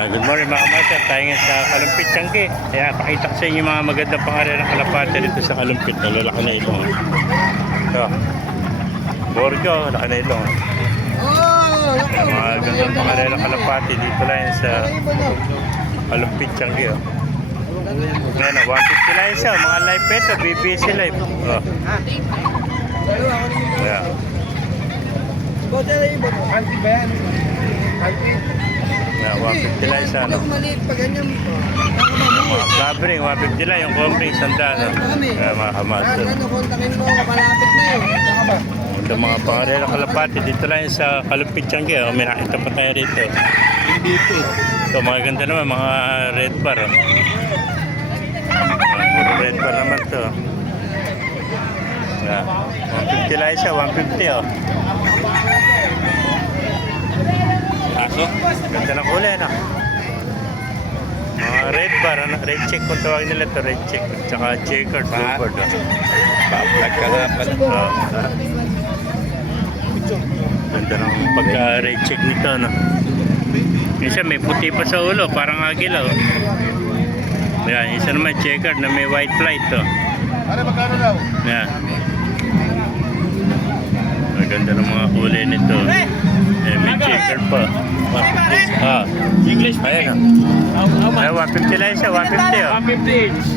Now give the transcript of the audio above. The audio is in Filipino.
Good morning mga kamaster, tayo ngayon sa Kalumpit Tiangge. Ayan, pakita ko sa inyo mga magandang pangalan ng kalapate dito sa Kalumpit. Nalalaki na ilong. Ito, Borgo, laki na ilong. Mga magandang pangalan ng kalapate dito lang yan sa Kalumpit Tiangge. Ngayon, 150 lang siya, mga live ito, BBC live. Ayan. Na 150 lang isa, no? Mga covering, 150 lang yung covering, sandaan, no? Kaya mga kamaster. Ito mga pangarela kalapati, dito lang sa Kalumpit Tiangge, may nakita pa tayo rito. Ito, mga ganda naman, mga red bar, oh. Puro red bar naman to. 150 lang isa, 150, oh. Aso? Ganda ng kulay, no? Mga red bar, ano? Red check kung tawag nila to, red check. Tsaka checkered, bluebird, oh. Paplag ka na pala. Ganda ng pagka-red check nito, no? Isa may puti pa sa ulo, parang agila, oh. Yan, isa naman checkered na may white flight, oh. Ano, magkano daw? Yan. Maganda ng mga kulay nito. Eh, may checkered pa. 150. English Ayan, oh. Ay, 150 lang siya, 150, oh. 150 each.